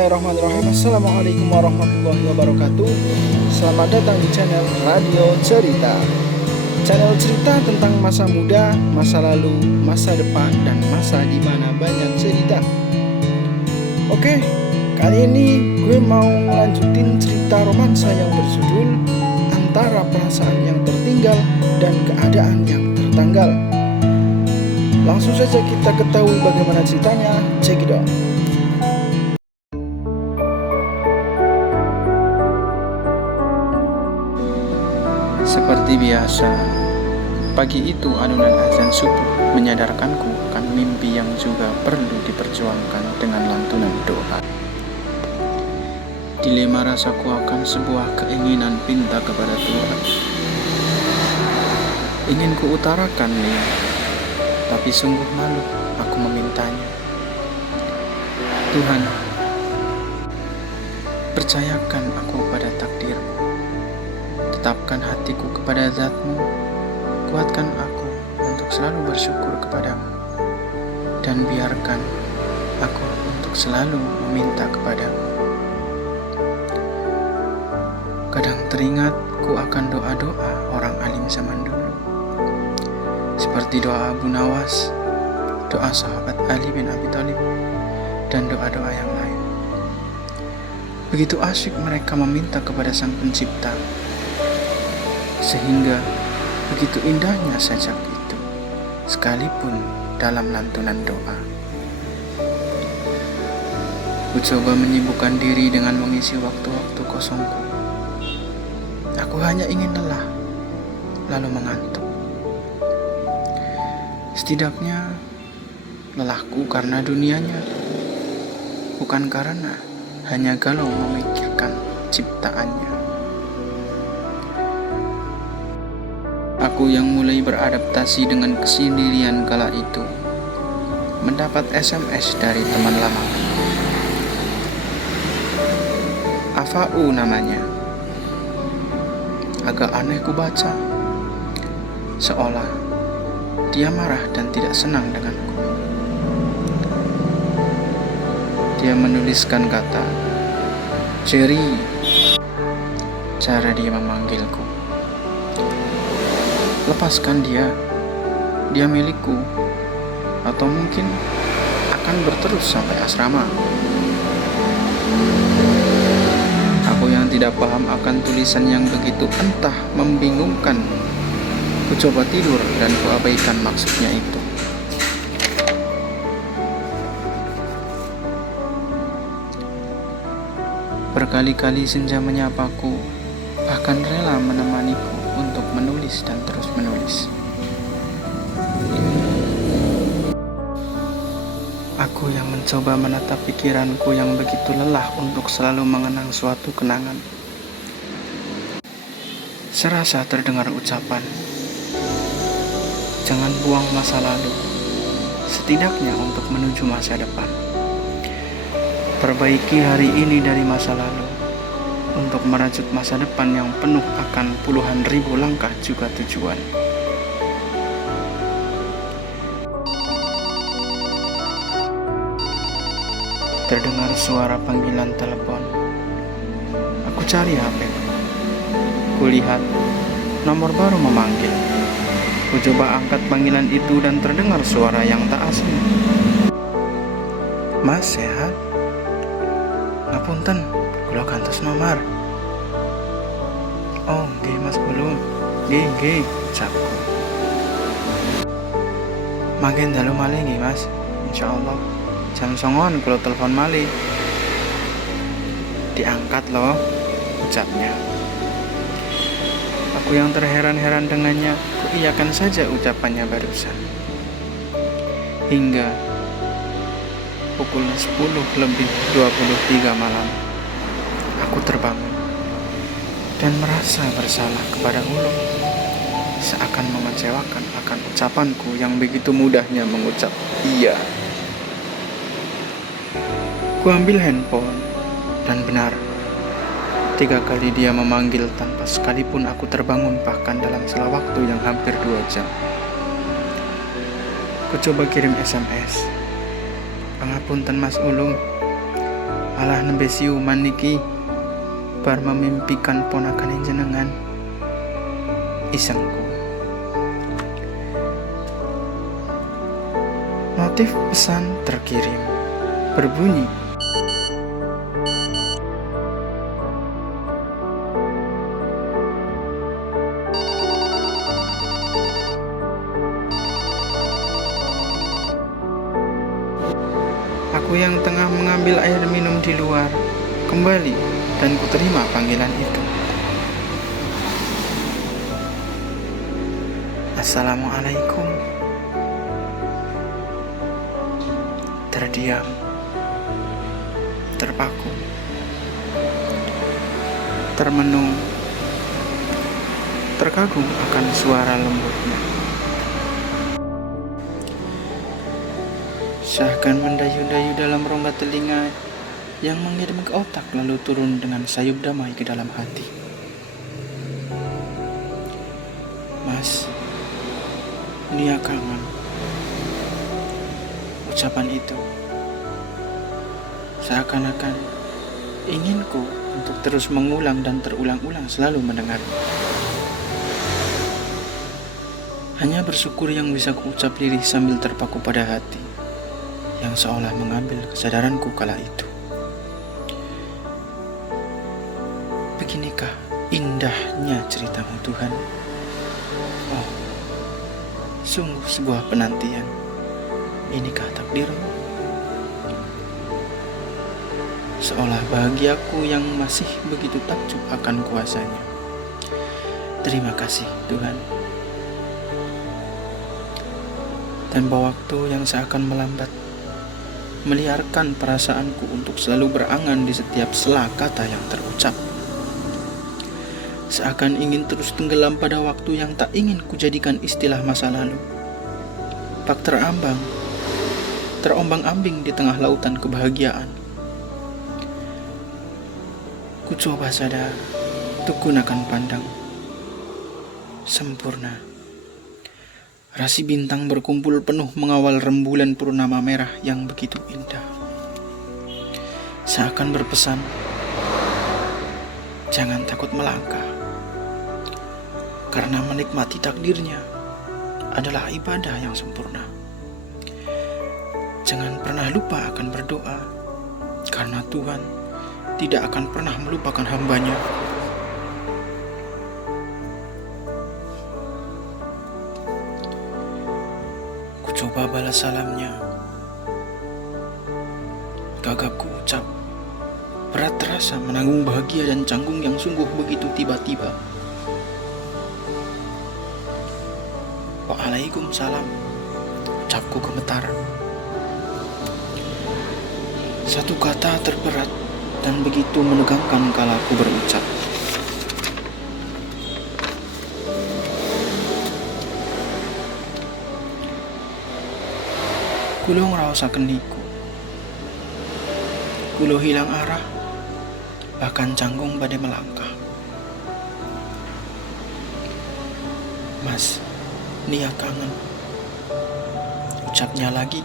Bismillahirrahmanirrahim. Assalamualaikum warahmatullahi wabarakatuh. Selamat datang di channel Radio Cerita. Channel cerita tentang masa muda, masa lalu, masa depan, dan masa di mana banyak cerita. Oke, kali ini gue mau melanjutin cerita romansa yang berjudul Antara Perasaan yang Tertinggal dan Keadaan yang Tertanggal. Langsung saja kita ketahui bagaimana ceritanya. Check it out. Seperti biasa, pagi itu alunan azan subuh menyadarkanku akan mimpi yang juga perlu diperjuangkan dengan lantunan doa. Dilema rasaku akan sebuah keinginan pinta kepada Tuhan. Ingin ku utarakan nih, tapi sungguh malu aku memintanya. Tuhan, percayakan aku pada takdir-Mu. Tetapkan hatiku kepada Zat-Mu, kuatkan aku untuk selalu bersyukur kepadamu, dan biarkan aku untuk selalu meminta kepadamu. Kadang teringat ku akan doa-doa orang alim zaman dulu, seperti doa Abu Nawas, doa sahabat Ali bin Abi Thalib, dan doa-doa yang lain. Begitu asyik mereka meminta kepada Sang Pencipta, sehingga begitu indahnya sajak itu, sekalipun dalam lantunan doa. Ku coba menyibukkan diri dengan mengisi waktu-waktu kosongku. Aku hanya ingin lelah, lalu mengantuk. Setidaknya lelahku karena dunianya, bukan karena hanya galau memikirkan ciptaannya. Aku yang mulai beradaptasi dengan kesendirian kala itu mendapat SMS dari teman lama. Afau namanya. Agak aneh ku baca, seolah dia marah dan tidak senang denganku. Dia menuliskan kata Jerry. Cara dia memanggilku. Lepaskan dia milikku, atau mungkin akan berterus sampai asrama. Aku yang tidak paham akan tulisan yang begitu entah membingungkan, ku coba tidur dan ku abaikan maksudnya itu. Berkali-kali senja menyapaku, bahkan rela menemaniku untuk menulis dan terus menulis. Aku yang mencoba menatap pikiranku yang begitu lelah untuk selalu mengenang suatu kenangan. Serasa terdengar ucapan, jangan buang masa lalu, setidaknya untuk menuju masa depan. Perbaiki hari ini dari masa lalu, untuk merajut masa depan yang penuh akan puluhan ribu langkah juga tujuan. Terdengar suara panggilan telepon. Aku cari HP. Kulihat nomor baru memanggil. Ku coba angkat panggilan itu dan terdengar suara yang tak asing. Mas, sehat? Ngapunten, kula kantos nomor. Oh, nggih Mas belum. Nggih, ucapku. Makin dalu malih nggih Mas, insyaallah. Jam 09.00 kula telepon malih. Diangkat loh, ucapnya. Aku yang terheran-heran dengannya, ku iyakan saja ucapannya barusan. Hingga pukul 10:23 malam, aku terbangun dan merasa bersalah kepada Ulum, seakan mengecewakan akan ucapanku yang begitu mudahnya mengucap iya. Ku ambil handphone, dan benar, 3 kali dia memanggil tanpa sekalipun aku terbangun, bahkan dalam selang waktu yang hampir 2 jam. Ku coba kirim SMS. Pangapunten Mas Ulum, Alah nembe siuman niki bar memimpikan ponakan jenengan. Isengku. Notif pesan terkirim berbunyi, aku yang tengah mengambil air minum di luar kembali dan kuterima panggilan itu. Assalamualaikum. Terdiam, terpaku, termenung, terkagum akan suara lembutnya. Seakan mendayu-dayu dalam rongga telinga yang mengirim ke otak lalu turun dengan sayup damai ke dalam hati. Mas, Nia kangen. Ucapan itu seakan-akan inginku untuk terus mengulang dan terulang-ulang selalu mendengar. Hanya bersyukur yang bisa kuucap lirih sambil terpaku pada hati yang seolah mengambil kesadaranku kala itu. Beginikah indahnya ceritamu Tuhan? Oh, sungguh sebuah penantian. Inikah takdirmu? Seolah bahagiaku yang masih begitu takjub akan kuasanya. Terima kasih Tuhan. Tempo waktu yang seakan melambat meliarkan perasaanku untuk selalu berangan di setiap sela kata yang terucap. Seakan ingin terus tenggelam pada waktu yang tak ingin kujadikan istilah masa lalu. Bak terombang-ambing di tengah lautan kebahagiaan. Ku coba sadar, tekun akan pandang. Sempurna. Rasi bintang berkumpul penuh mengawal rembulan purnama merah yang begitu indah. Seakan berpesan, jangan takut melangkah. Karena menikmati takdirnya adalah ibadah yang sempurna. Jangan pernah lupa akan berdoa, karena Tuhan tidak akan pernah melupakan hamba-Nya. Ku coba balas salamnya. Gagap ku ucap, berat terasa menanggung bahagia dan canggung yang sungguh begitu tiba-tiba. Waalaikumsalam, ucapku gemetar. Satu kata terberat dan begitu menegangkan kala aku berucap. Kulo ngraosaken niku. Kulo hilang arah, bahkan canggung badhe melangkah. Mas, Nia kangen. Ucapnya lagi.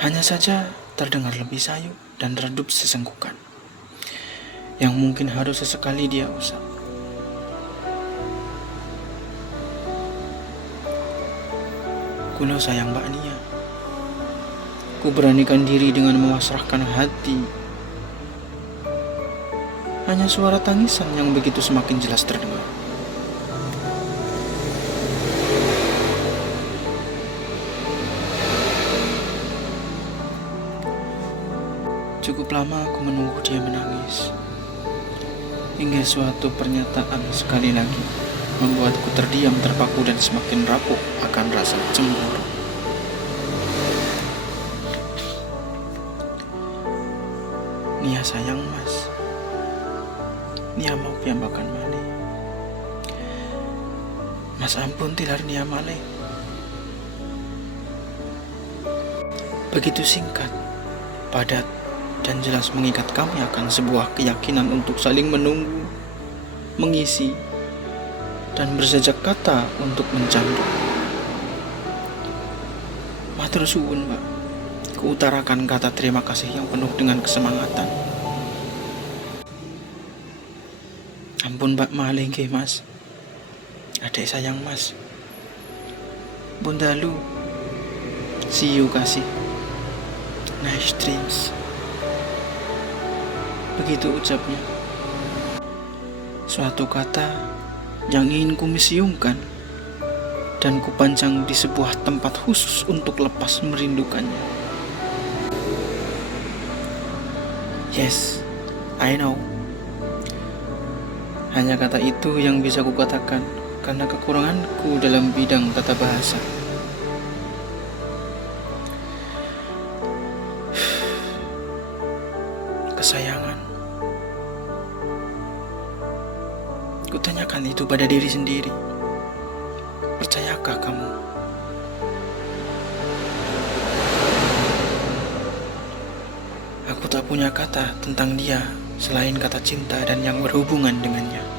Hanya saja terdengar lebih sayu dan redup sesenggukan, yang mungkin harus sesekali dia usap. Kulo sayang Mbak Nia. Ku beranikan diri dengan memasrahkan hati. Hanya suara tangisan yang begitu semakin jelas terdengar. Cukup lama aku menunggu dia menangis, hingga suatu pernyataan sekali lagi membuatku terdiam, terpaku, dan semakin rapuh akan rasa cemburu. Nia sayang mas, Nia mau piyambakan malih. Mas ampun tilar Nia malih. Begitu singkat, padat, dan jelas mengikat kami akan sebuah keyakinan untuk saling menunggu, mengisi, dan bersejak kata untuk mencandu. Matur suwun, Mbak. Kuutarakan kata terima kasih yang penuh dengan kesemangatan. Ampun Mbak Malengke Mas, adik sayang Mas. Bunda Lu, see you kasih. Nice dreams. Begitu ucapnya. Suatu kata yang ingin ku misiungkan dan kupancang di sebuah tempat khusus untuk lepas merindukannya. Yes, I know. Hanya kata itu yang bisa kukatakan karena kekuranganku dalam bidang tata bahasa. Kesayangan. Kutanyakan itu pada diri sendiri. Percayakah kamu? Aku tak punya kata tentang dia selain kata cinta dan yang berhubungan dengannya.